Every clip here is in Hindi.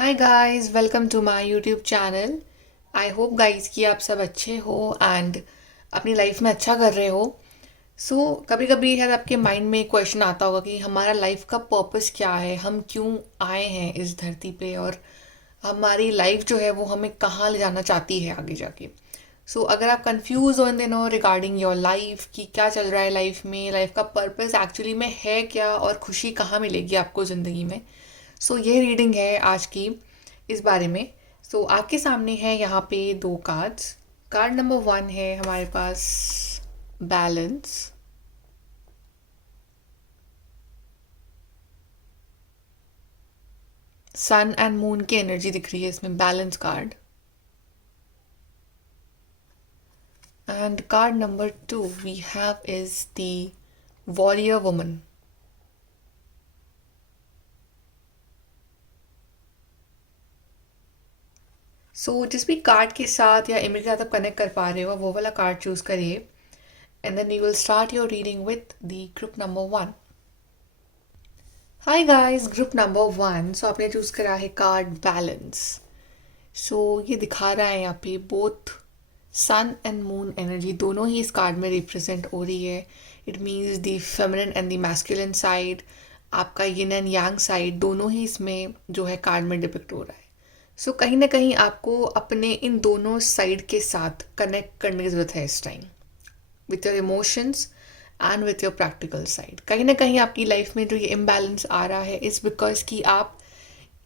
Hi guys, welcome to my YouTube channel. I hope guys कि आप सब अच्छे हो एंड अपनी लाइफ में अच्छा कर रहे हो। कभी कभी शायद आपके माइंड में एक क्वेश्चन आता होगा कि हमारा लाइफ का पर्पस क्या है, हम क्यों आए हैं इस धरती पे और हमारी लाइफ जो है वो हमें कहाँ ले जाना चाहती है आगे जाके। अगर आप कंफ्यूज हो इन दिनों रिगार्डिंग योर लाइफ कि क्या चल रहा है लाइफ में, लाइफ का पर्पस एक्चुअली में है क्या और खुशी कहाँ मिलेगी आपको ज़िंदगी में। ये रीडिंग है आज की इस बारे में। आपके सामने है यहाँ पे दो कार्ड्स। कार्ड नंबर 1 है हमारे पास बैलेंस। सन एंड मून की एनर्जी दिख रही है इसमें, balance card. And card number 2 we have is the warrior woman. जिस भी कार्ड के साथ या इमेज के साथ आप कनेक्ट कर पा रहे हो वो वाला कार्ड चूज करिए and then you will start your reading with the group number 1। Hi guys, group number 1। आपने चूज करा है कार्ड बैलेंस। ये दिखा रहा है यहाँ पे both sun and moon energy दोनों ही इस कार्ड में रिप्रेजेंट हो रही है। It means the feminine and the masculine side, आपका यिन एंड यांग साइड दोनों ही इसमें जो है कार्ड में डिपिक्ट हो रहा है। कहीं ना कहीं आपको अपने इन दोनों साइड के साथ कनेक्ट करने की ज़रूरत है इस time, with your emotions and with your practical side. कहीं ना कहीं आपकी लाइफ में जो ये इम्बैलेंस आ रहा है इज़ बिकॉज कि आप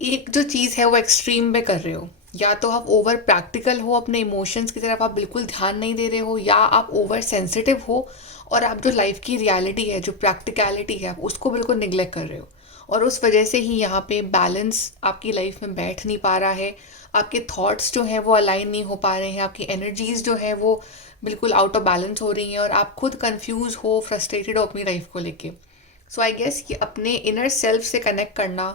एक जो चीज़ है वो एक्सट्रीम पे कर रहे हो। या तो आप ओवर प्रैक्टिकल हो, अपने इमोशंस की तरफ आप बिल्कुल ध्यान नहीं दे रहे हो, या आप ओवर सेंसिटिव हो और आप जो लाइफ की रियलिटी है, जो प्रैक्टिकलिटी है, आप उसको बिल्कुल निगलेक्ट कर रहे हो। और उस वजह से ही यहाँ पे बैलेंस आपकी लाइफ में बैठ नहीं पा रहा है। आपके थॉट्स जो हैं वो अलाइन नहीं हो पा रहे हैं, आपकी एनर्जीज जो है वो बिल्कुल आउट ऑफ बैलेंस हो रही हैं और आप खुद कंफ्यूज हो, फ्रस्ट्रेटेड हो अपनी लाइफ को लेके। आई गेस कि अपने इनर सेल्फ से कनेक्ट करना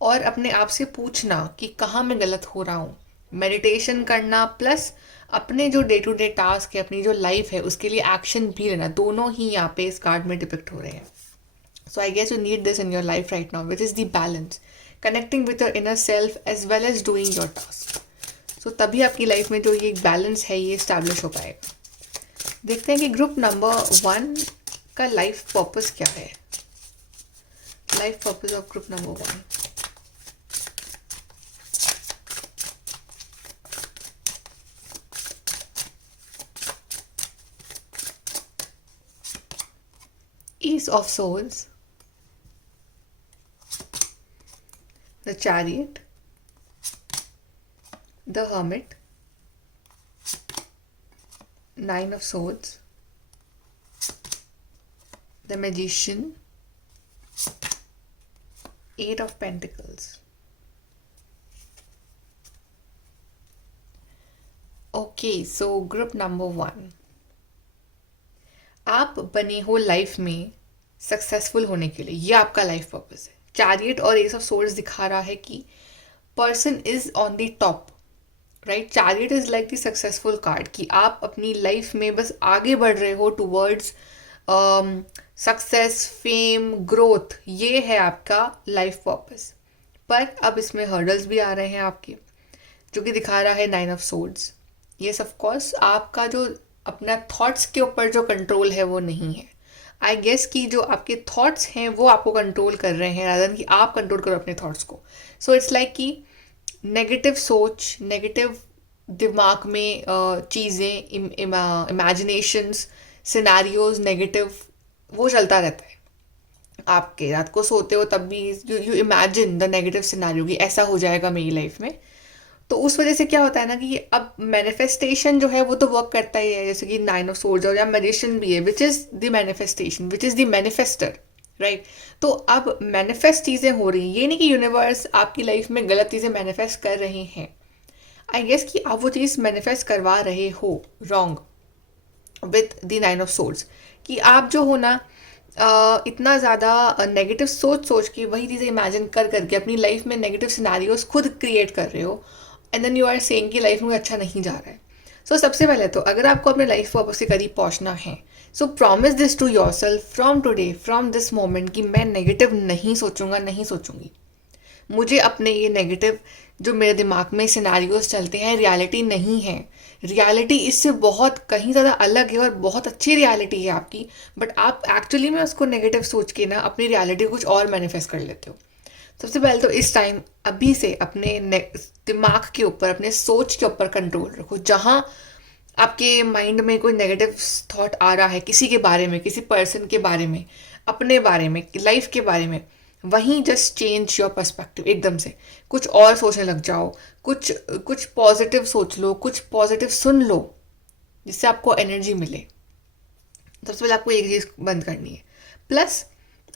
और अपने आप से पूछना कि कहाँ मैं गलत हो रहा हूँ, मेडिटेशन करना प्लस अपने जो डे टू डे टास्क है, अपनी जो लाइफ है उसके लिए एक्शन भी लेना, दोनों ही यहाँ पे इस कार्ड में डिपिक्ट हो रहे हैं। I guess you need this in your life right now, which is the balance, connecting with your inner self as well as doing your task. तभी आपकी लाइफ में जो ये बैलेंस है ये स्टैब्लिश हो पाएगा। देखते हैं कि ग्रुप नंबर 1 का लाइफ पर्पस क्या है। Life purpose of group number 1। Ace of Swords, the Chariot, the Hermit, Nine of Swords, the Magician, Eight of Pentacles. Okay, group number 1, आप बने हो लाइफ में सक्सेसफुल होने के लिए, ये आपका लाइफ पर्पस है। चैरियट और एस ऑफ सोर्ड्स दिखा रहा है कि person is on the top, right. Chariot is like the successful card कि आप अपनी लाइफ में बस आगे बढ़ रहे हो टूवर्ड्स सक्सेस, फेम, ग्रोथ, ये है आपका लाइफ पर्पस। पर अब इसमें हर्डल्स भी आ रहे हैं आपके, जो कि दिखा रहा है 9 ऑफ सोर्ड्स। ये ऑफ कोर्स आपका जो अपना थॉट्स के ऊपर जो कंट्रोल है वो नहीं है। आई गेस कि जो आपके थॉट्स हैं वो आपको कंट्रोल कर रहे हैं रादर कि आप कंट्रोल करो अपने थॉट्स को। इट्स लाइक कि नेगेटिव सोच, नेगेटिव दिमाग में चीज़ें, इमेजिनेशंस, सिनेरियोज नेगेटिव, वो चलता रहता है। आपके रात को सोते हो तब भी you imagine the negative scenario कि ऐसा हो जाएगा मेरी लाइफ में। तो उस वजह से क्या होता है ना कि अब मैनिफेस्टेशन जो है वो तो वर्क करता ही है, जैसे कि 9 ऑफ सोर्ड्स और या मैजिशियन भी है, which is the manifestation, which is the manifester, right. तो अब मैनिफेस्ट चीज़ें हो रही हैं, ये नहीं कि यूनिवर्स आपकी लाइफ में गलत चीज़ें मैनिफेस्ट कर रहे हैं। आई गेस कि आप वो चीज़ मैनिफेस्ट करवा रहे हो wrong with the 9 of swords, कि आप जो हो ना इतना ज़्यादा नेगेटिव सोच सोच के वही चीज़ें इमेजिन कर करके अपनी लाइफ में नेगेटिव सिनेरियोज खुद क्रिएट कर रहे हो and then you are saying कि लाइफ में अच्छा नहीं जा रहा है। सबसे पहले तो अगर आपको अपने लाइफ पर्पस के करीब पहुंचना है, promise this to yourself from today, from this moment कि मैं नेगेटिव नहीं सोचूंगा, नहीं सोचूंगी। मुझे अपने ये नेगेटिव जो मेरे दिमाग में सिनारियोज चलते हैं रियलिटी नहीं है, रियलिटी इससे बहुत कहीं ज़्यादा अलग है और बहुत अच्छी रियलिटी है आपकी, बट आप एक्चुअली में उसको नेगेटिव सोच के ना अपनी रियलिटी को कुछ और मैनिफेस्ट कर लेते हो। सबसे पहले तो इस टाइम अभी से अपने दिमाग के ऊपर, अपने सोच के ऊपर कंट्रोल रखो। जहाँ आपके माइंड में कोई नेगेटिव थॉट आ रहा है किसी के बारे में, किसी पर्सन के बारे में, अपने बारे में, लाइफ के बारे में, वहीं जस्ट चेंज योर पर्सपेक्टिव एकदम से। कुछ और सोचने लग जाओ, कुछ कुछ पॉजिटिव सोच लो, कुछ पॉजिटिव सुन लो, जिससे आपको एनर्जी मिले। सबसे पहले आपको एक चीज़ बंद करनी है। प्लस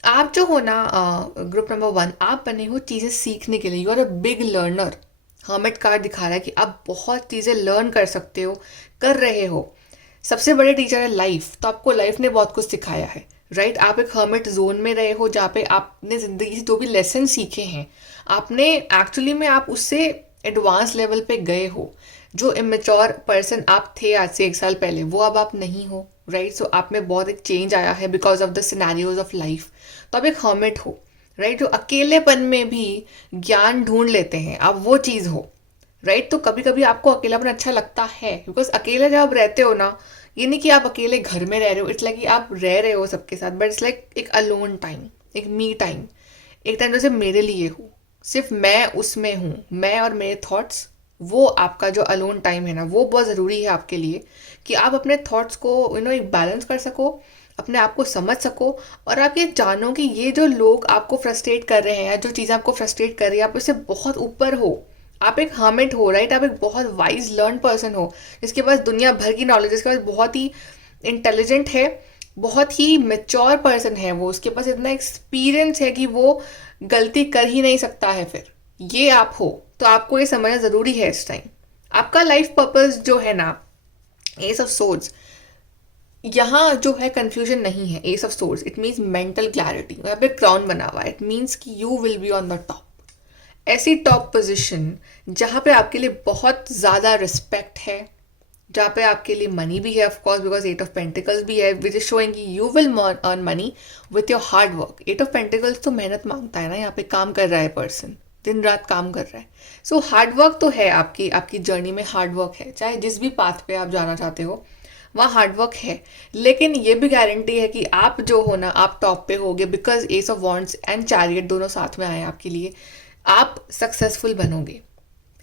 आप जो हो ना, ग्रुप नंबर 1, आप बने हो चीज़ें सीखने के लिए। You are a big learner. Hermit card दिखा रहा है कि आप बहुत चीज़ें लर्न कर सकते हो, कर रहे हो। सबसे बड़े टीचर है लाइफ, तो आपको लाइफ ने बहुत कुछ सिखाया है, राइट। आप एक हर्मिट जोन में रहे हो जहाँ पे आपने ज़िंदगी से जो भी लेसन सीखे हैं, आपने एक्चुअली में आप उससे एडवांस लेवल पे गए हो। जो इमेच्योर पर्सन आप थे आज से 1 साल पहले, वो अब आप नहीं हो, राइट। सो आप में बहुत एक चेंज आया है because of the scenarios of life. तो आप एक हर्मिट हो, राइट। जो अकेलेपन में भी ज्ञान ढूंढ लेते हैं, आप वो चीज़ हो, राइट। तो कभी कभी आपको अकेलापन अच्छा लगता है, बिकॉज अकेले जब आप रहते हो ना, ये नहीं कि आप अकेले घर में रह रहे हो, इट्स लाइक कि आप रह रहे हो सबके साथ, बट इट्स लाइक एक अलोन टाइम, एक मी टाइम, एक टाइम जैसे मेरे लिए हो, सिर्फ मैं उसमें हूँ, मैं और मेरे थॉट्स। वो आपका जो अलोन टाइम है ना, वो बहुत ज़रूरी है आपके लिए, कि आप अपने थॉट्स को एक बैलेंस कर सको, अपने आप को समझ सको, और आप ये जानो कि ये जो लोग आपको फ्रस्ट्रेट कर रहे हैं या जो चीज़ें आपको फ्रस्ट्रेट कर रही है, आप इससे बहुत ऊपर हो। आप एक हर्मिट हो, राइट। आप एक बहुत वाइज लर्न पर्सन हो, जिसके पास दुनिया भर की नॉलेज, जिसके पास बहुत ही इंटेलिजेंट है, बहुत ही मेच्योर पर्सन है वो, उसके पास इतना एक्सपीरियंस है कि वो गलती कर ही नहीं सकता है। फिर ये आप हो, तो आपको ये समझना ज़रूरी है इस टाइम। आपका लाइफ पर्पस जो है ना, एस ऑफ सोर्ड्स, यहाँ जो है कंफ्यूजन नहीं है। S of swords it means mental clarity. यहाँ पे क्राउन बना हुआ है, इट मीन्स कि you will be on the top. ऐसी टॉप पोजीशन जहाँ पे आपके लिए बहुत ज़्यादा रिस्पेक्ट है, जहाँ पे आपके लिए मनी भी है, of course, because 8 of pentacles भी है, विच इज शोइंग कि you will earn money with your hard work. 8 of pentacles तो मेहनत मांगता है ना, यहाँ पे काम कर रहा है पर्सन, दिन रात काम कर रहा है। सो हार्ड वर्क तो है, आपकी आपकी जर्नी में हार्ड वर्क है, चाहे जिस भी पाथ पे आप जाना चाहते हो वहाँ हार्ड वर्क है। लेकिन ये भी गारंटी है कि आप जो हो ना, आप टॉप पे होगे, because S of wands and chariot दोनों साथ में आए आपके लिए। आप सक्सेसफुल बनोगे।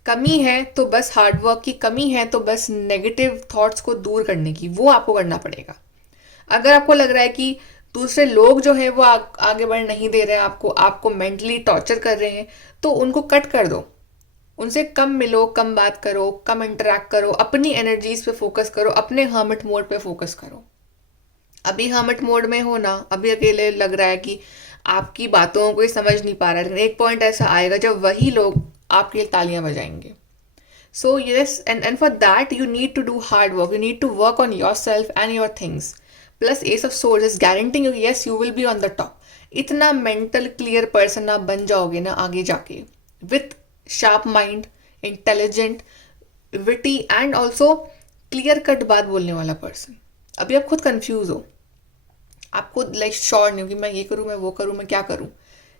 कमी है तो बस हार्ड वर्क की, कमी है तो बस नेगेटिव थॉट्स को दूर करने की, वो आपको करना पड़ेगा। अगर आपको लग रहा है कि दूसरे लोग जो है वो आगे बढ़ नहीं दे रहे हैं, आपको मेंटली टॉर्चर कर रहे हैं, तो उनको कट कर दो, उनसे कम मिलो, कम बात करो, कम इंटरेक्ट करो, अपनी एनर्जीज पे फोकस करो, अपने हर्मिट मोड पे फोकस करो। अभी हर्मिट मोड में हो ना, अभी अकेले लग रहा है कि आपकी बातों को कोई समझ नहीं पा रहा है, लेकिन एक पॉइंट ऐसा आएगा जब वही लोग आपके लिए तालियां बजाएंगे। So yes, and for that you need to do hard work, you need to work on yourself and your things. Plus ace of swords is guaranteeing you, yes you will be on the top. इतना मेंटल क्लियर पर्सन आप बन जाओगे ना आगे जाके, with sharp mind, intelligent, witty and also clear cut बात बोलने वाला पर्सन। अभी आप खुद कंफ्यूज हो, आपको लाइक श्योर नहीं हो कि मैं ये करूँ, मैं वो करूँ, मैं क्या करूँ।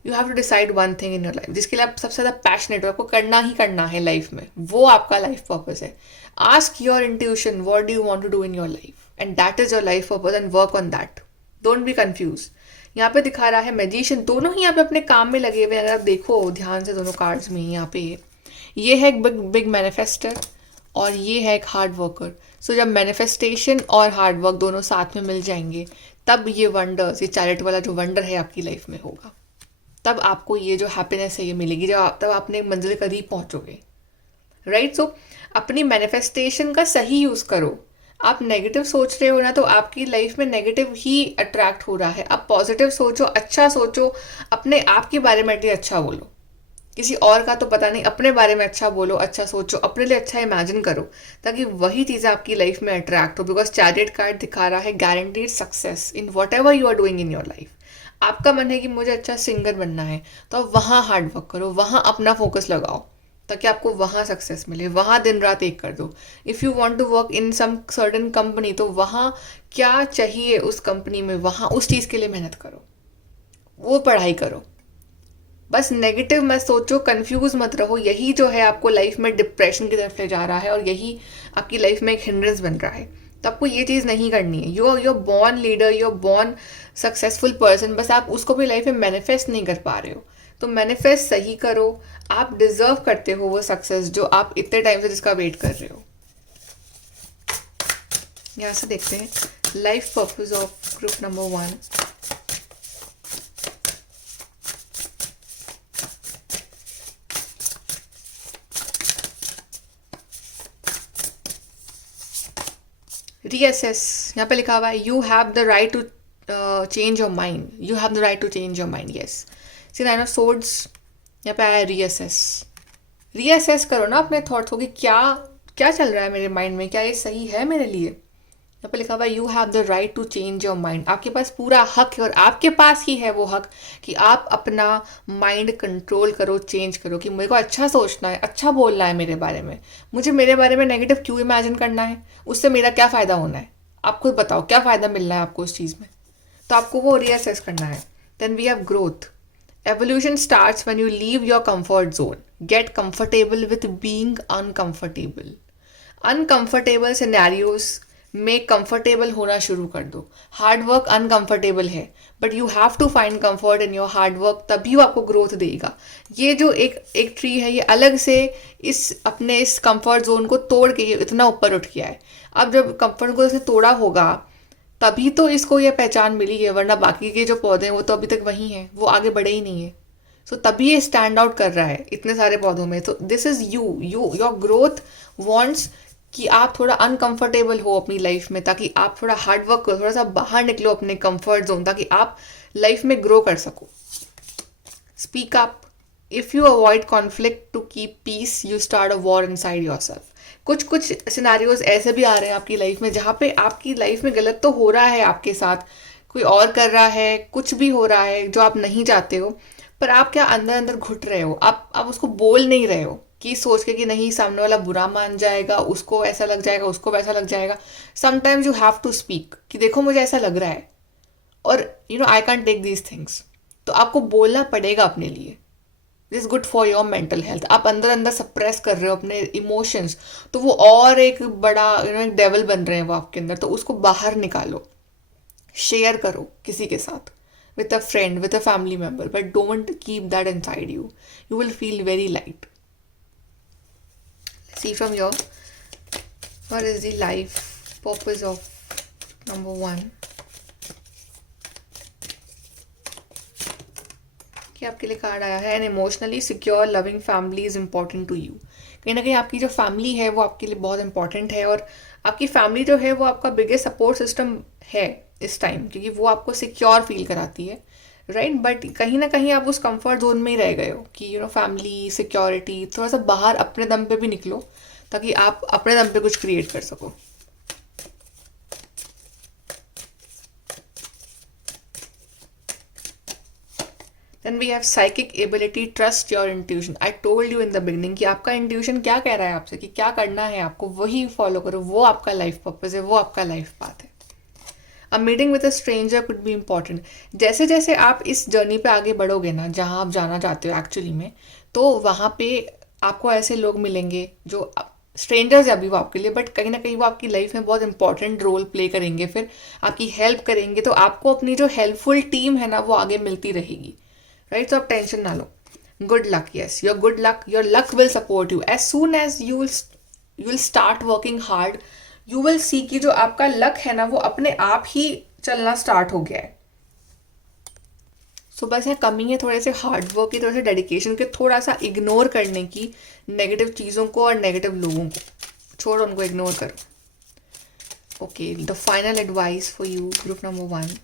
You have to decide one thing in your life, जिसके लिए आप सबसे ज़्यादा पैशनेट हो, आपको करना ही करना है लाइफ में, वो आपका लाइफ पर्पस है। Ask your intuition, what do you want to do in your life, and that is your life purpose, and work on that. Don't be confuse. यहाँ पे दिखा रहा है मैजिशियन, दोनों ही यहाँ पे अपने काम में लगे हुए हैं। अगर आप देखो ध्यान से दोनों कार्ड्स में, यहाँ पे ये है एक बिग बिग मैनिफेस्टर और ये है एक हार्ड वर्कर। सो जब मैनिफेस्टेशन और हार्ड वर्क दोनों साथ में मिल जाएंगे, तब ये वंडर्स, ये चैरिटी वाला जो वंडर है आपकी लाइफ में होगा। तब आपको ये जो हैप्पीनेस है ये मिलेगी, तब आपने मंजिल करीब पहुंचोगे, राइट। सो अपनी मैनिफेस्टेशन का सही यूज़ करो। आप नेगेटिव सोच रहे हो ना, तो आपकी लाइफ में नेगेटिव ही अट्रैक्ट हो रहा है। आप पॉजिटिव सोचो, अच्छा सोचो, अपने आप के बारे में अच्छा बोलो। किसी और का तो पता नहीं, अपने बारे में अच्छा बोलो, अच्छा सोचो, अपने लिए अच्छा इमेजिन करो, ताकि वही चीज़ें आपकी लाइफ में अट्रैक्ट हो। बिकॉज चैरियट कार्ड दिखा रहा है guaranteed success in whatever you are doing in your life. आपका मन है कि मुझे अच्छा सिंगर बनना है, तो आप वहाँ हार्ड वर्क करो, वहाँ अपना फोकस लगाओ, ताकि आपको वहाँ सक्सेस मिले, वहाँ दिन रात एक कर दो। If you want to work in some certain company, तो वहाँ क्या चाहिए उस कंपनी में, वहाँ उस चीज़ के लिए मेहनत करो, वो पढ़ाई करो, बस नेगेटिव मत सोचो, कंफ्यूज मत रहो, यही जो है आपको लाइफ में डिप्रेशन की तरफ ले जा रहा है और यही आपकी लाइफ में एक हिंड्रेंस बन रहा है। तो आपको ये चीज़ नहीं करनी है। You are born leader, you are born successful person, बस आप उसको भी लाइफ में मैनिफेस्ट नहीं कर पा रहे हो। तो मैनिफेस्ट सही करो, आप डिजर्व करते हो वो सक्सेस जो आप इतने टाइम से जिसका वेट कर रहे हो। यहाँ से देखते हैं life purpose of group number 1। Reassess, यहाँ पे लिखा हुआ है you have the right to change your mind, you have the right to change your mind. Yes, see 9 of swords, यहाँ पे आया रीअसेस। रीअसेस करो ना अपने थॉट्स को कि क्या क्या चल रहा है मेरे माइंड में, क्या ये सही है मेरे लिए। यहाँ पे लिखा हुआ है you have the right to change your mind. आपके पास पूरा हक है और आपके पास ही है वो हक कि आप अपना माइंड कंट्रोल करो, चेंज करो, कि मेरे को अच्छा सोचना है, अच्छा बोलना है मेरे बारे में, मुझे मेरे बारे में नेगेटिव क्यों इमेजिन करना है, उससे मेरा क्या फ़ायदा होना है। आप खुद बताओ क्या फ़ायदा मिलना है आपको उस चीज़ में। तो आपको वो रीअसेस करना है। Then we have growth. Evolution starts when you leave your comfort zone. Get comfortable with being uncomfortable. Uncomfortable scenarios में comfortable होना शुरू कर दो। हार्ड वर्क अनकम्फर्टेबल है, but you have to find comfort in your hard work, तभी वो आपको ग्रोथ देगा। ये जो एक ट्री है, ये अलग से अपने इस कंफर्ट जोन को तोड़ के ये इतना ऊपर उठ गया है। अब जब कंफर्ट जोन से तोड़ा होगा तभी तो इसको ये पहचान मिली है, वरना बाकी के जो पौधे हैं वो तो अभी तक वही हैं, वो आगे बढ़े ही नहीं है। सो तभी ये स्टैंड आउट कर रहा है इतने सारे पौधों में। तो this is your growth wants कि आप थोड़ा अनकंफर्टेबल हो अपनी लाइफ में, ताकि आप थोड़ा हार्ड वर्क करो, थोड़ा सा बाहर निकलो अपने कंफर्ट जोन, ताकि आप लाइफ में ग्रो कर सको। Speak up. If you avoid conflict to keep peace, you start a war inside yourself. कुछ सिनारियोज ऐसे भी आ रहे हैं आपकी लाइफ में जहाँ पे आपकी लाइफ में गलत तो हो रहा है आपके साथ, कोई और कर रहा है, कुछ भी हो रहा है जो आप नहीं चाहते हो, पर आप क्या अंदर अंदर घुट रहे हो, आप उसको बोल नहीं रहे हो कि सोच के कि नहीं सामने वाला बुरा मान जाएगा, उसको ऐसा लग जाएगा, उसको वैसा लग जाएगा। Sometimes you have to speak कि देखो मुझे ऐसा लग रहा है और I can't take these things. तो आपको बोलना पड़ेगा अपने लिए। This good for your mental health. आप अंदर अंदर सप्रेस कर रहे हो अपने इमोशंस, तो वो और एक बड़ा एक डेवल बन रहे हैं वो आपके अंदर, तो उसको बाहर निकालो, शेयर करो किसी के साथ, with a friend, with a family member, but don't keep that inside you. You will feel very light. See from your what is the life purpose of number 1। कि आपके लिए कार्ड आया है an emotionally secure loving family is important to you. कहीं ना कहीं आपकी जो फैमिली है वो आपके लिए बहुत इंपॉर्टेंट है, और आपकी फैमिली जो है वो आपका बिगेस्ट सपोर्ट सिस्टम है इस टाइम, क्योंकि वो आपको सिक्योर फील कराती है, राइट। बट कहीं ना कहीं आप उस कंफर्ट जोन में ही रह गए हो कि फैमिली सिक्योरिटी, थोड़ा सा बाहर अपने दम पे भी निकलो ताकि आप अपने दम पे कुछ क्रिएट कर सको। Then we have psychic ability, trust your intuition. I told you in the beginning कि आपका इंट्यूशन क्या कह रहा है आपसे कि क्या करना है आपको, वही फॉलो करो, वो आपका लाइफ पर्पस है, वो आपका लाइफ पाथ है। A meeting with a stranger could be important. जैसे जैसे आप इस जर्नी पे आगे बढ़ोगे ना, जहाँ आप जाना चाहते हो एक्चुअली में, तो वहाँ पे आपको ऐसे लोग मिलेंगे जो स्ट्रेंजर्स है अभी वो आपके लिए, बट कहीं ना कहीं वो आपकी लाइफ में बहुत इंपॉर्टेंट रोल प्ले करेंगे, फिर आपकी हेल्प करेंगे। तो आपको अपनी जो हेल्पफुल टीम है ना वो आगे मिलती रहेगी, राइट। तो आप टेंशन ना लो। Good luck, yes, your luck will support you as soon as you will start working hard. You will see कि जो आपका लक है ना वो अपने आप ही चलना स्टार्ट हो गया है। सो बस यहाँ कमी है थोड़े से हार्ड वर्क की, थोड़े से डेडिकेशन के, थोड़ा सा इग्नोर करने की नेगेटिव चीज़ों को और नेगेटिव लोगों को, छोड़ो उनको, इग्नोर करो। Okay, the final advice for you group number 1।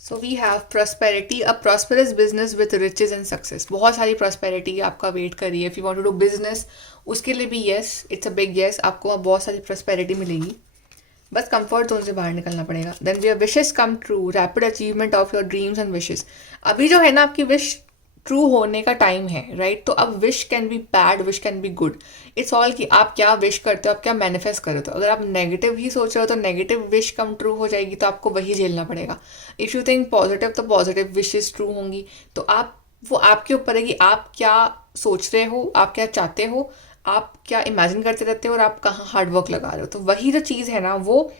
So we have prosperity, a prosperous business with riches and success. बहुत सारी प्रॉस्पेरिटी आपका वेट कर रही है। If you want to do business, उसके लिए भी yes, it's a big yes, आपको बहुत सारी प्रॉस्पेरिटी मिलेगी, बस कंफर्ट जोन से बाहर निकलना पड़ेगा। Then we are wishes come true, rapid achievement of your dreams and wishes. अभी जो है ना आपकी विश ट्रू होने का टाइम है, राइट? तो अब wish can be bad, wish can be good, it's all कि आप क्या विश करते हो, आप क्या मैनिफेस्ट करते हो। अगर आप नेगेटिव ही सोच रहे हो तो नेगेटिव विश कम ट्रू हो जाएगी, तो आपको वही झेलना पड़ेगा। इफ़ यू थिंक पॉजिटिव तो पॉजिटिव विशेस ट्रू होंगी। तो आप, वो आपके ऊपर है कि आप क्या सोच रहे हो, आप क्या चाहते हो, आप क्या इमेजिन करते रहते हो, और आप कहाँ हार्ड वर्क लगा रहे हो। तो वही जो चीज़ है ना, वो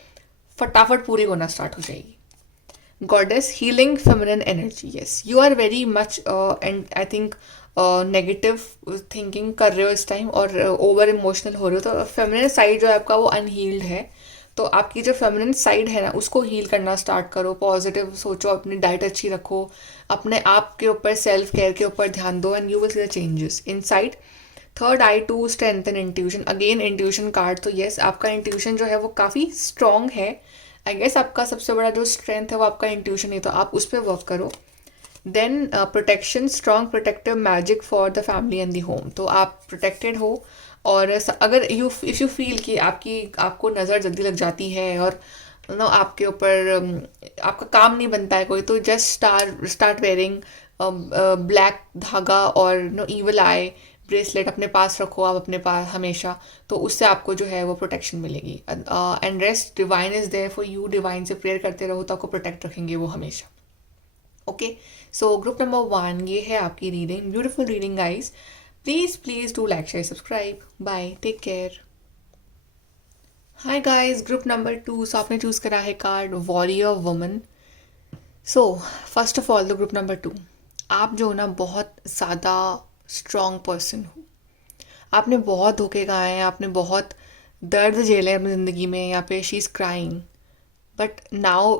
फटाफट पूरी होना स्टार्ट हो जाएगी। Goddess, healing feminine energy. Yes, you are very much and I think negative thinking कर रहे हो इस टाइम, और ओवर इमोशनल हो रहे हो। तो फेमिनिन साइड जो है आपका वो अनहील्ड है। तो आपकी जो फेमिनिन साइड है ना, उसको हील करना स्टार्ट करो। पॉजिटिव सोचो, अपनी डाइट अच्छी रखो, अपने आप के ऊपर सेल्फ केयर के ऊपर ध्यान दो, and you will see the changes inside. Third eye to strengthen intuition. Again intuition card, तो येस आपका इंट्यूशन जो है वो काफ़ी स्ट्रॉन्ग है। आई गेस आपका सबसे बड़ा जो स्ट्रेंथ है वो आपका इंट्यूशन है, तो आप उस पर वर्क करो। Then protection, strong protective magic for the family and the home. तो आप प्रोटेक्टेड हो, और अगर इफ़ यू फील कि आपको नज़र जल्दी लग जाती है, और नो आपके ऊपर आपका काम नहीं बनता है कोई, तो जस्ट स्टार्ट वेयरिंग ब्लैक धागा और नो ईवल आई ब्रेसलेट अपने पास रखो आप अपने पास हमेशा। तो उससे आपको जो है वो प्रोटेक्शन मिलेगी। And rest, divine is there for you. Divine से प्रेयर करते रहो तो आपको प्रोटेक्ट रखेंगे वो हमेशा। ओके, सो ग्रुप नंबर 1 ये है आपकी reading. Beautiful reading guys. Please do like share subscribe. Bye, take care. Hi guys, group number 2। सो आपने चूज़ करा है card warrior woman. So first of all the group number 2, आप जो ना बहुत ज़्यादा स्ट्रॉन्ग पर्सन हो। आपने बहुत धोखे खाए हैं, आपने बहुत दर्द झेले हैं अपनी ज़िंदगी में। यहाँ पे she is crying but now,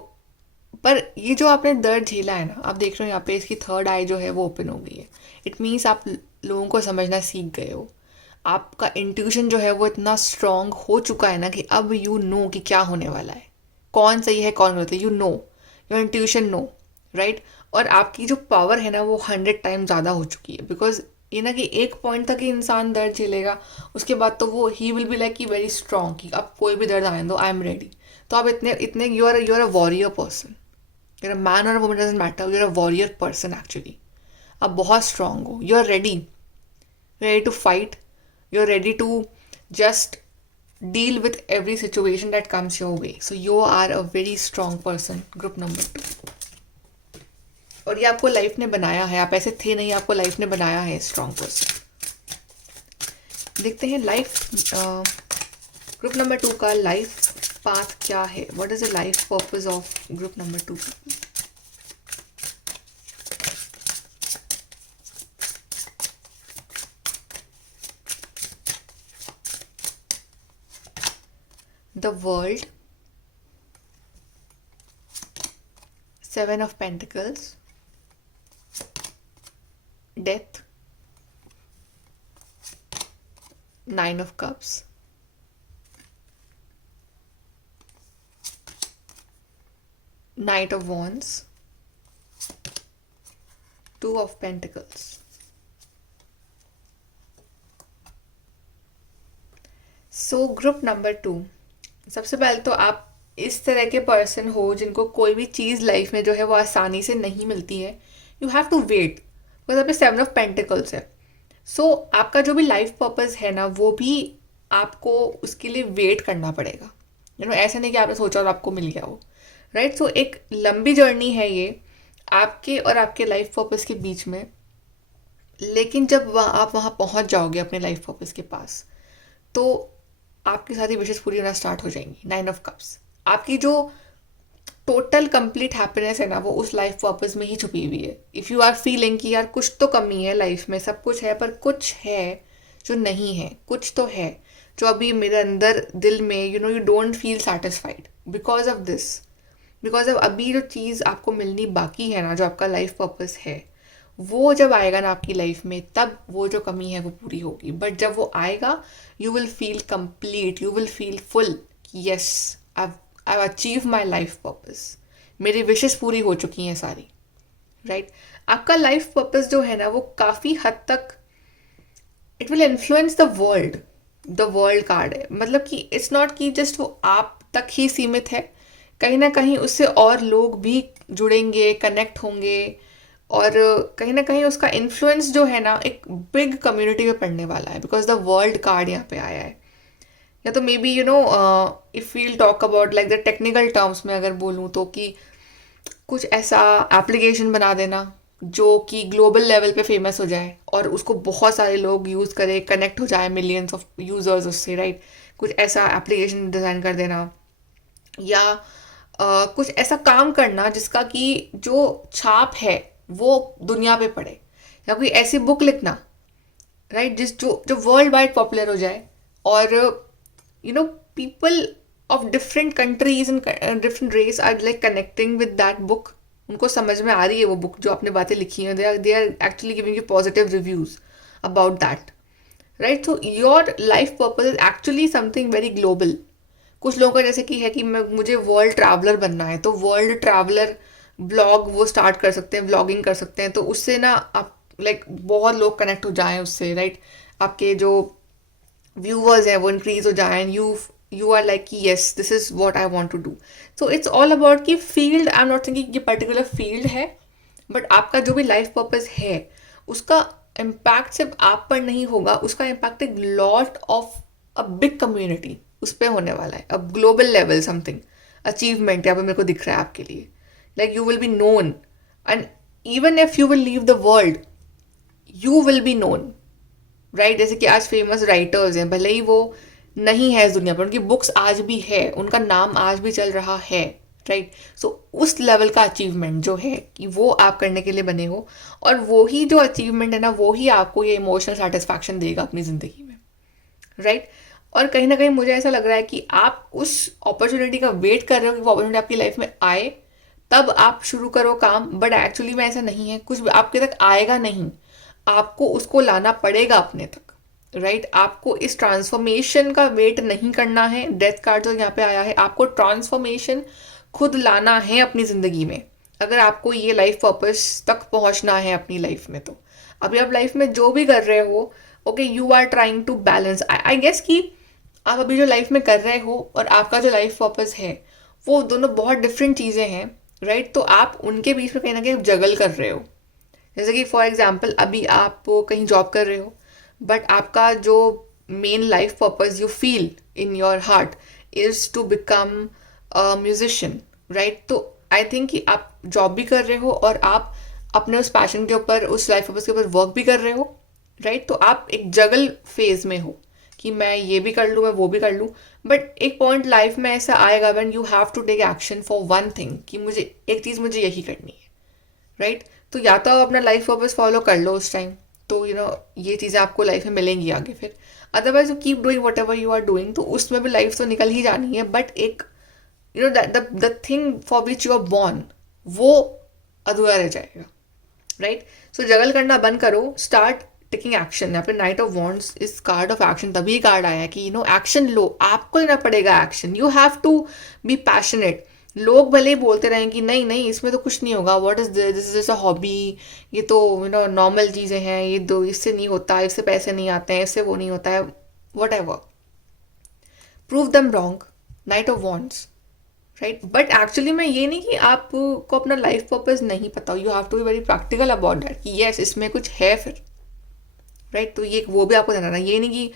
पर ये जो आपने दर्द झेला है ना, आप देख रहे हो यहाँ पे इसकी थर्ड आई जो है वो ओपन हो गई है। इट मीन्स आप लोगों को समझना सीख गए हो। आपका इंट्यूशन जो है वो इतना स्ट्रॉन्ग हो चुका है ना कि अब यू नो कि क्या होने वाला है, कौन सही है कौन गलत है। You know, your intuition know, right? और आपकी जो पावर है ना वो 100 टाइम ज़्यादा हो चुकी है। बिकॉज ये ना कि एक पॉइंट तक ही इंसान दर्द झेलेगा, उसके बाद तो वो ही विल बी लाइक कि वेरी स्ट्रॉन्ग, कि अब कोई भी दर्द आने दो, आई एम रेडी। तो आप इतने you are a warrior person. you're a man or a woman, doesn't matter, you're a warrior person actually। आप बहुत strong हो, you're ready to fight, you're ready to just deal with every situation that comes your way। so you are a very strong person, group number 2। और ये आपको लाइफ ने बनाया है, आप ऐसे थे नहीं, आपको लाइफ ने बनाया है स्ट्रॉन्ग पर्सन। देखते हैं लाइफ ग्रुप नंबर 2 का लाइफ पाथ क्या है। What is the life purpose of group number 2? The world, 7 of Pentacles, death, 9 of Cups, Knight of Wands, 2 of Pentacles। So group number 2, सबसे पहले तो आप इस तरह के पर्सन हो जिनको कोई भी चीज़ लाइफ में जो है वो आसानी से नहीं मिलती है। You have to wait, because आप 7 of Pentacles है। सो आपका जो भी लाइफ पर्पस है ना, वो भी आपको उसके लिए वेट करना पड़ेगा। ऐसा नहीं कि आपने सोचा और आपको मिल गया हो, राइट? सो एक लंबी जर्नी है ये आपके और आपके लाइफ पर्पस के बीच में। लेकिन जब आप वहाँ पहुँच जाओगे अपने लाइफ पर्पस के पास, तो आपकी सारी विशेष पूरी होना स्टार्ट हो जाएंगी। 9 of Cups, आपकी जो टोटल कंप्लीट हैप्पीनेस है ना, वो उस लाइफ पर्पस में ही छुपी हुई है। इफ़ यू आर फीलिंग कि यार कुछ तो कमी है लाइफ में, सब कुछ है पर कुछ है जो नहीं है, कुछ तो है जो अभी मेरे अंदर दिल में you don't feel satisfied because of this. Because अब अभी जो चीज़ आपको मिलनी बाकी है ना, जो आपका लाइफ पर्पस है, वो जब आएगा ना आपकी लाइफ में, तब वो जो कमी है वो पूरी होगी। बट जब वो आएगा, you will feel complete, you will feel full. Yes, I achieve my life purpose, मेरी विशेस पूरी हो चुकी हैं सारी, राइट? आपका लाइफ पर्पस जो है ना, वो काफ़ी हद तक it will influence the world card है। मतलब कि इट्स नॉट कि जस्ट वो आप तक ही सीमित है, कहीं ना कहीं उससे और लोग भी जुड़ेंगे, कनेक्ट होंगे, और कहीं ना कहीं उसका इन्फ्लुएंस जो है ना एक बिग कम्युनिटी में पड़ने वाला है, बिकॉज द वर्ल्ड कार्ड यहाँ पे आया है। या तो maybe if we'll talk about like the technical terms में अगर बोलूँ तो, कि कुछ ऐसा एप्लीकेशन बना देना जो कि ग्लोबल लेवल पे फेमस हो जाए और उसको बहुत सारे लोग यूज़ करें, कनेक्ट हो जाए मिलियंस ऑफ यूजर्स उससे, राइट। कुछ ऐसा एप्लीकेशन डिज़ाइन कर देना, या कुछ ऐसा काम करना जिसका कि जो छाप है वो दुनिया पे पड़े, या कोई ऐसी बुक लिखना, राइट, जिस जो जो वर्ल्ड वाइड पॉपुलर हो जाए, और people of different countries and different race are like connecting with that book. उनको समझ में आ रही है वो बुक जो आपने बातें लिखी हैं, they are actually giving you positive reviews about that, right? So your life purpose is actually something very global. कुछ लोगों का जैसे कि है कि मुझे वर्ल्ड ट्रैवलर बनना है, तो वर्ल्ड ट्रैवलर ब्लॉग वो स्टार्ट कर सकते हैं, ब्लॉगिंग कर सकते हैं, तो उससे ना आप लाइक बहुत लोग कनेक्ट हो जाएं उससे, राइट। आपके जो व्यूअर्स हैं वो इंक्रीज हो जाएं, and you are like yes, this is what I want to do. So it's all about कि field, I'm not thinking ये particular field है, but आपका जो भी life purpose है उसका impact सिर्फ आप पर नहीं होगा, उसका impact एक lot of a big community उस पर होने वाला है, अब global level something achievement यहाँ पे मेरे को दिख रहा है आपके लिए, like you will be known, and even if you will leave the world you will be known, right? जैसे कि आज फेमस राइटर्स हैं, भले ही वो नहीं है इस दुनिया पर, उनकी बुक्स आज भी है, उनका नाम आज भी चल रहा है, राइट। सो उस लेवल का अचीवमेंट जो है कि वो आप करने के लिए बने हो, और वो ही जो अचीवमेंट है ना वो ही आपको ये इमोशनल सेटिस्फैक्शन देगा अपनी ज़िंदगी में, राइट। और कहीं ना कहीं मुझे ऐसा लग रहा है कि आप उस अपॉर्चुनिटी का वेट कर रहे हो कि वो अपॉर्चुनिटी आपकी लाइफ में आए, तब आप शुरू करो काम, बट एक्चुअली में ऐसा नहीं है, कुछ भी आपके तक आएगा नहीं, आपको उसको लाना पड़ेगा अपने तक, राइट। आपको इस ट्रांसफॉर्मेशन का वेट नहीं करना है, डेथ कार्ड जो यहाँ पे आया है, आपको ट्रांसफॉर्मेशन खुद लाना है अपनी ज़िंदगी में, अगर आपको ये लाइफ पर्पस तक पहुँचना है अपनी लाइफ में। तो अभी आप लाइफ में जो भी कर रहे हो, okay, you are trying to balance, I guess कि आप अभी जो लाइफ में कर रहे हो और आपका जो लाइफ पर्पस है वो दोनों बहुत डिफरेंट चीज़ें हैं, राइट। तो आप उनके बीच में कहीं ना कहीं जगल कर रहे हो। जैसे कि फॉर एग्जाम्पल अभी आप कहीं जॉब कर रहे हो, बट आपका जो main life purpose you feel in your heart is to become a musician, right. तो आई थिंक कि आप जॉब भी कर रहे हो और आप अपने उस पैशन के ऊपर, उस लाइफ पर्पस के ऊपर वर्क भी कर रहे हो, राइट। तो आप एक जगल फेज में हो कि मैं ये भी कर लूँ, मैं वो भी कर लूँ, बट एक पॉइंट लाइफ में ऐसा आएगा when you have to take action for one thing, कि मुझे एक चीज़ मुझे यही करनी है, राइट। तो या तो आप अपना लाइफ पर्पस फॉलो कर लो उस टाइम, तो ये चीज़ें आपको लाइफ में मिलेंगी आगे, फिर otherwise you keep doing whatever you are doing, तो उसमें भी लाइफ तो निकल ही जानी है, बट एक the thing for which you are born वो अधूरा रह जाएगा, राइट। सो जगल करना बंद करो, स्टार्ट टेकिंग एक्शन। यहाँ पे नाइट ऑफ वॉन्ड्स इस कार्ड ऑफ एक्शन तभी कार्ड आया है कि एक्शन लो, आपको लेना पड़ेगा action, you have to be passionate. लोग भले ही बोलते रहें कि नहीं नहीं इसमें तो कुछ नहीं होगा, what is this is a hobby, ये तो नॉर्मल चीज़ें हैं, ये दो इससे नहीं होता, इससे पैसे नहीं आते हैं, इससे वो नहीं होता है, वट एवर, प्रूव दम wrong, night of wands, right. But actually में ये नहीं कि आपको अपना लाइफ पर्पज नहीं पता, you have to be very practical about that कि येस इसमें कुछ है फिर, राइट। तो ये वो भी आपको ध्यान रखना, ये नहीं कि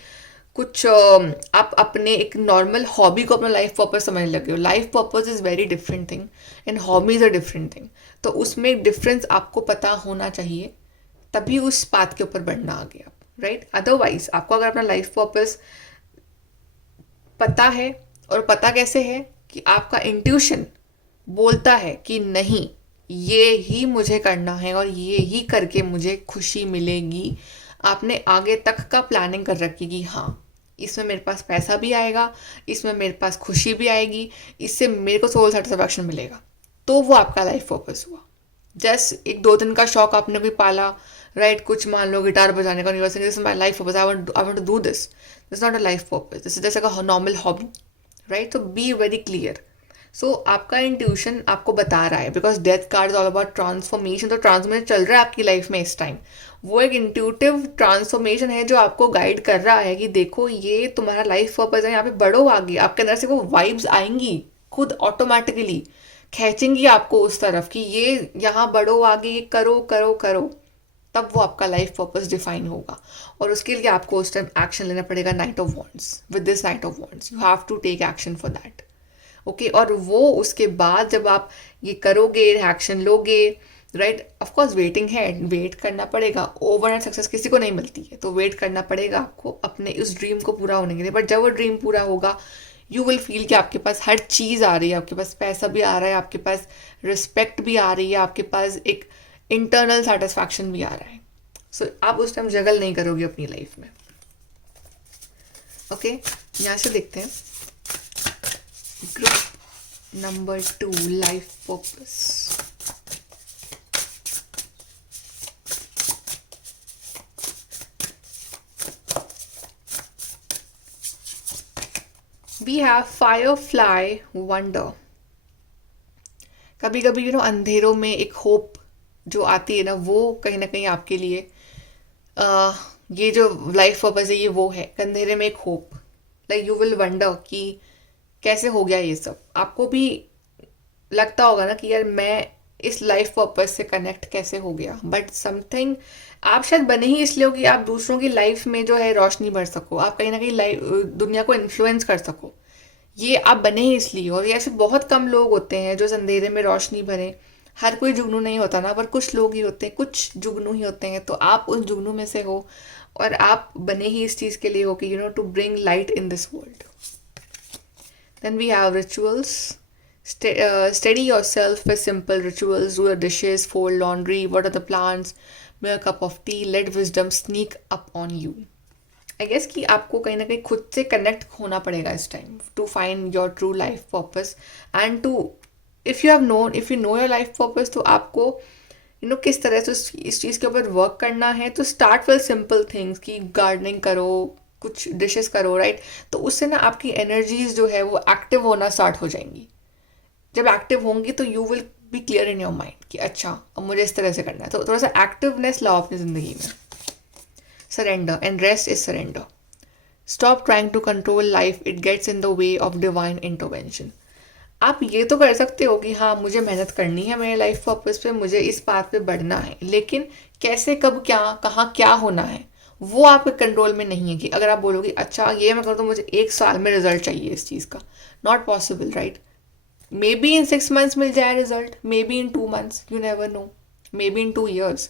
कुछ आप अपने एक नॉर्मल हॉबी को अपना लाइफ पर्पस समझने लगे हो। Life purpose is very different thing and hobby is a different thing. तो उसमें एक डिफरेंस आपको पता होना चाहिए, तभी उस बात के ऊपर बढ़ना आगे आप, राइट। अदरवाइज आपको अगर अपना लाइफ पर्पस पता है, और पता कैसे है कि आपका इंट्यूशन बोलता है कि नहीं ये ही मुझे करना है और ये ही करके मुझे खुशी मिलेगी, आपने आगे तक का प्लानिंग कर रखी कि हाँ इसमें मेरे पास पैसा भी आएगा, इसमें मेरे पास खुशी भी आएगी, इससे मेरे को सोल सेटिस्फैक्शन मिलेगा, तो वो आपका लाइफ पर्पस हुआ। जस्ट एक 2 दिन का शौक आपने भी पाला, राइट। कुछ मान लो गिटार बजाने का, this is my life purpose, I want to do this not a life purpose, this is जैसे अ नॉर्मल हॉबी, राइट। तो बी वेरी क्लियर। सो आपका इंट्यूशन आपको बता रहा है, because death card is all about transformation, तो ट्रांसफॉर्मेशन चल रहा है आपकी लाइफ में इस टाइम, वो एक इंट्यूटिव ट्रांसफॉर्मेशन है जो आपको गाइड कर रहा है कि देखो ये तुम्हारा लाइफ पर्पस है, यहाँ पे बढ़ो आगे, आपके अंदर से वो वाइब्स आएंगी खुद ऑटोमेटिकली खींचेंगी आपको उस तरफ कि ये यहाँ बढ़ो आगे, ये करो करो करो, तब वो आपका लाइफ पर्पस डिफाइन होगा। और उसके लिए आपको उस टाइम एक्शन लेना पड़ेगा। Knight of wands, with this knight of wands you have to take action for that. Okay, और वो उसके बाद जब आप ये करोगे, एक्शन लोगे, राइट, ऑफ कोर्स वेटिंग है, वेट करना पड़ेगा। ओवरनाइट सक्सेस किसी को नहीं मिलती है, तो वेट करना पड़ेगा आपको अपने उस ड्रीम को पूरा होने के लिए। बट जब वो ड्रीम पूरा होगा, यू विल फील कि आपके पास हर चीज़ आ रही है, आपके पास पैसा भी आ रहा है, आपके पास रिस्पेक्ट भी आ रही है, आपके पास एक इंटरनल सेटिस्फैक्शन भी आ रहा है। सो आप उस टाइम जगल नहीं करोगे अपनी लाइफ में। ओके, यहाँ से देखते हैं group number 2, life purpose. We have firefly wonder. कभी कभी अंधेरों में एक होप जो आती है ना, वो कहीं ना कहीं आपके लिए ये जो लाइफ पर्पस है, ये वो है। अंधेरे में एक hope, like you will wonder कि कैसे हो गया ये सब। आपको भी लगता होगा ना कि यार मैं इस लाइफ पर्पस से कनेक्ट कैसे हो गया। बट समथिंग, आप शायद बने ही इसलिए हो कि आप दूसरों की लाइफ में जो है रोशनी भर सको, आप कहीं ना कहीं लाइफ दुनिया को इन्फ्लुएंस कर सको। ये आप बने ही इसलिए। और ये ऐसे बहुत कम लोग होते हैं जो अंधेरे में रोशनी भरें। हर कोई जुगनू नहीं होता ना, पर कुछ लोग ही होते हैं, कुछ जुगनू ही होते हैं। तो आप उस जुगनू में से हो, और आप बने ही इस चीज़ के लिए हो कि to bring light in this world. Then we have rituals. Steady yourself with simple rituals. Do the dishes, fold laundry, water the plants, make a cup of tea. Let wisdom sneak up on you. I guess कि आपको कहीं ना कहीं खुद से कनेक्ट होना पड़ेगा इस time to find your true life purpose and to if you know your life purpose, तो आपको किस तरह से इस चीज़ के ऊपर वर्क करना है। तो स्टार्ट विद सिंपल थिंग्स कि गार्डनिंग करो, कुछ डिशेस करो, राइट। तो उससे ना आपकी एनर्जीज जो है वो एक्टिव होना स्टार्ट हो जाएंगी। जब एक्टिव होंगी तो you will B clear in your mind कि अच्छा अब मुझे इस तरह से करना है। तो थोड़ा सा एक्टिवनेस लाओ अपनी ज़िंदगी में। Surrender, and rest is surrender. Stop trying to control life, it gets in the way of divine intervention. आप ये तो कर सकते हो कि हाँ मुझे मेहनत करनी है मेरे लाइफ पर्पस पे, मुझे इस पाथ पे बढ़ना है, लेकिन कैसे, कब, क्या, कहाँ क्या होना है वो आपके कंट्रोल में नहीं है। कि अगर आप बोलोगे अच्छा ये मैं करूँ तो मुझे 1 साल में रिजल्ट चाहिए इस चीज़ का, not possible, right. Maybe in 6 months मिल जाए result, maybe in 2 months, you never know, maybe in 2 years।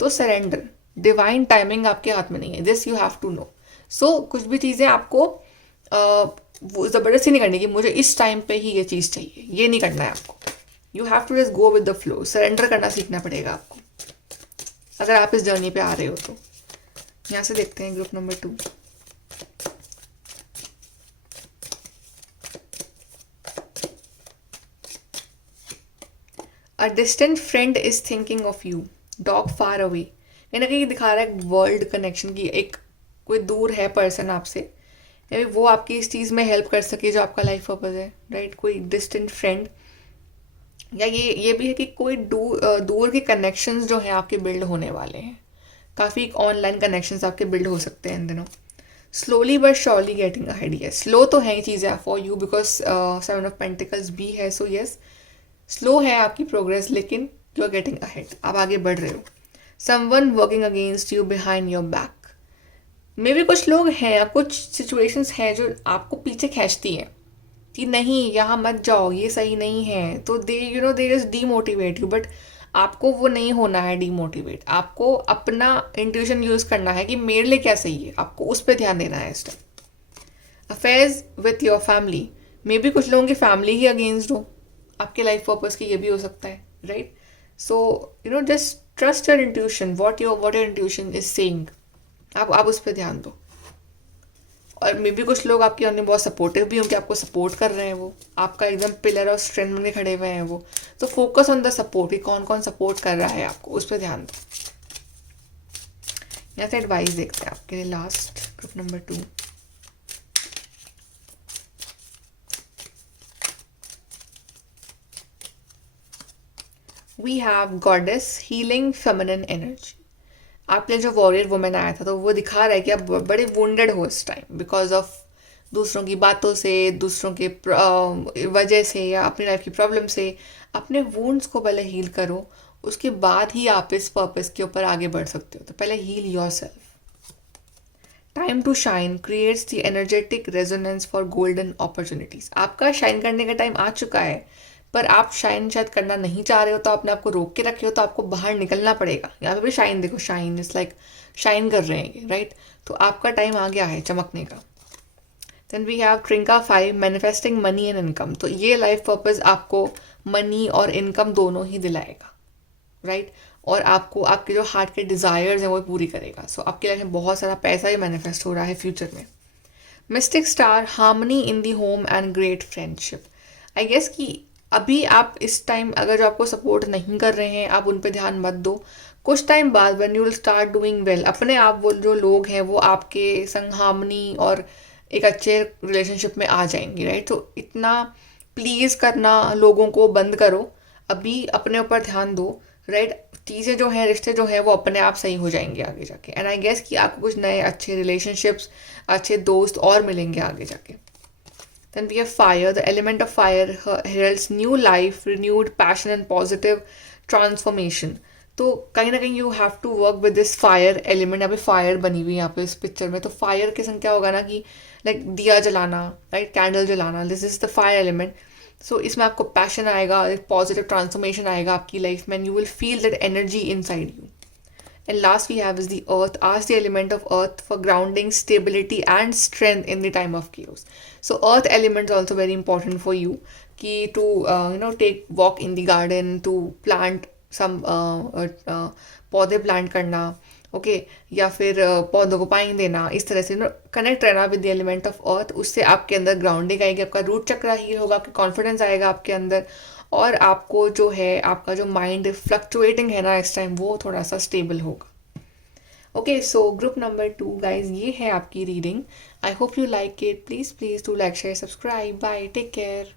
तो सरेंडर, डिवाइन टाइमिंग आपके हाथ में नहीं है, this you have to know. So कुछ भी चीज़ें आपको वो ज़बरदस्ती नहीं करनी कि मुझे इस टाइम पे ही ये चीज़ चाहिए, ये नहीं करना है आपको। You have to just go with the flow. Surrender करना सीखना पड़ेगा आपको अगर आप इस जर्नी पे आ रहे हो तो। यहाँ से देखते हैं group number 2। A distant friend is thinking of you, dog far away. कहीं ना कहीं दिखा रहा है वर्ल्ड कनेक्शन की, एक कोई दूर है पर्सन आपसे, या वो आपकी इस चीज़ में हेल्प कर सके जो आपका लाइफ पर्पस है, राइट। कोई डिस्टेंट फ्रेंड, या ये भी है कि कोई दूर के कनेक्शंस जो हैं आपके बिल्ड होने वाले हैं। काफ़ी ऑनलाइन कनेक्शंस आपके बिल्ड हो सकते हैं इन दिनों। Slowly but surely getting ahead. Yes, slow तो है ही चीज़ें for you because 7 of Pentacles भी है। सो यस, स्लो है आपकी प्रोग्रेस, लेकिन यू आर गेटिंग अहेड, आप आगे बढ़ रहे हो। Someone working against you behind your back. Maybe कुछ लोग हैं या कुछ सिचुएशंस हैं जो आपको पीछे खींचती हैं कि नहीं यहाँ मत जाओ, ये सही नहीं है। तो they just demotivate you, but आपको वो नहीं होना है डीमोटिवेट। आपको अपना इंट्यूशन यूज़ करना है कि मेरे लिए क्या सही है, आपको उस पर ध्यान देना है इस time. Affairs with your family, maybe कुछ लोगों की फैमिली ही अगेंस्ट हो आपके लाइफ पर्पस की, ये भी हो सकता है, right. So just trust your intuition, what your intuition is saying, आप उस पर ध्यान दो। और मे बी कुछ लोग आपके अन्य बहुत सपोर्टिव भी होंगे, आपको सपोर्ट कर रहे हैं, वो आपका एकदम पिलर ऑफ स्ट्रेंथ में खड़े हुए हैं वो। तो फोकस ऑन द सपोर्ट, कि कौन कौन सपोर्ट कर रहा है आपको, उस पर ध्यान दो। यहाँ से एडवाइस देखते हैं आपके लिए last, group number 2। We have goddess healing feminine energy. आपने जो वॉरियर वुमेन आया था तो वो दिखा रहा है कि आप बड़े वुंडेड हो इस टाइम बिकॉज ऑफ दूसरों की बातों से, दूसरों के वजह से या अपनी लाइफ की प्रॉब्लम से। अपने वुंड्स को पहले हील करो, उसके बाद ही आप इस पर्पस के ऊपर आगे बढ़ सकते हो। तो पहले heal yourself. Time to shine creates the energetic resonance for golden opportunities. आपका शाइन करने का टाइम आ चुका है, पर आप शाइन शायद करना नहीं चाह रहे हो, तो आपने आपको रोक के रखे हो, तो आपको बाहर निकलना पड़ेगा। यहाँ पे भी शाइन देखो, शाइन इज लाइक शाइन कर रहे हैं, राइट। तो आपका टाइम आ गया है चमकने का। देन वी हैव ट्रिंका 5 मैनिफेस्टिंग मनी एंड इनकम। तो ये लाइफ पर्पस आपको मनी और इनकम दोनों ही दिलाएगा, राइट। और आपको आपके जो हार्ट के डिज़ायर्स हैं वो पूरी करेगा। सो आपकी लाइफ में बहुत सारा पैसा ही मैनिफेस्ट हो रहा है फ्यूचर में। Mystic star harmony in the home and great friendship. I guess कि अभी आप इस टाइम अगर जो आपको सपोर्ट नहीं कर रहे हैं, आप उन पर ध्यान मत दो। कुछ टाइम बाद when you will start doing well, अपने आप वो जो लोग हैं वो आपके संग हार्मनी और एक अच्छे रिलेशनशिप में आ जाएंगे, राइट। तो इतना प्लीज़ करना लोगों को बंद करो, अभी अपने ऊपर ध्यान दो, राइट। चीज़ें जो हैं, रिश्ते जो हैं वो अपने आप सही हो जाएंगे आगे जाके। एंड आई गेस कि आपको कुछ नए अच्छे रिलेशनशिप्स, अच्छे दोस्त और मिलेंगे आगे जाके। Then we have fire. The element of fire heralds new life, renewed passion and positive transformation. तो कहीं ना कहीं you have to work with this fire element. यहाँ पे फायर बनी हुई है यहाँ पे इस पिक्चर में। तो फायर के संग क्या होगा ना कि लाइक दिया जलाना, राइट, कैंडल जलाना, this is the fire element. So इसमें आपको पैशन आएगा, एक पॉजिटिव ट्रांसफॉर्मेशन आएगा आपकी लाइफ में, and you will feel that energy in side you. And last we have is the earth. Ask the element of earth for grounding, stability and strength in the time of chaos. So earth element is also very important for you कि to take walk in the garden, to plant some पौधे प्लांट करना, ओके, या फिर पौधों को पानी देना, इस तरह से कनेक्ट रहना with the element of earth. उससे आपके अंदर ग्राउंडिंग आएगी, आपका रूट चक्र हील होगा, आपका कॉन्फिडेंस आएगा आपके अंदर, और आपको जो है आपका जो माइंड फ्लक्चुएटिंग है ना इस टाइम, वो थोड़ा सा स्टेबल होगा। Okay, so group number 2 guys, ये है आपकी reading. I hope you like it. Please please do like, share, subscribe. Bye, take care.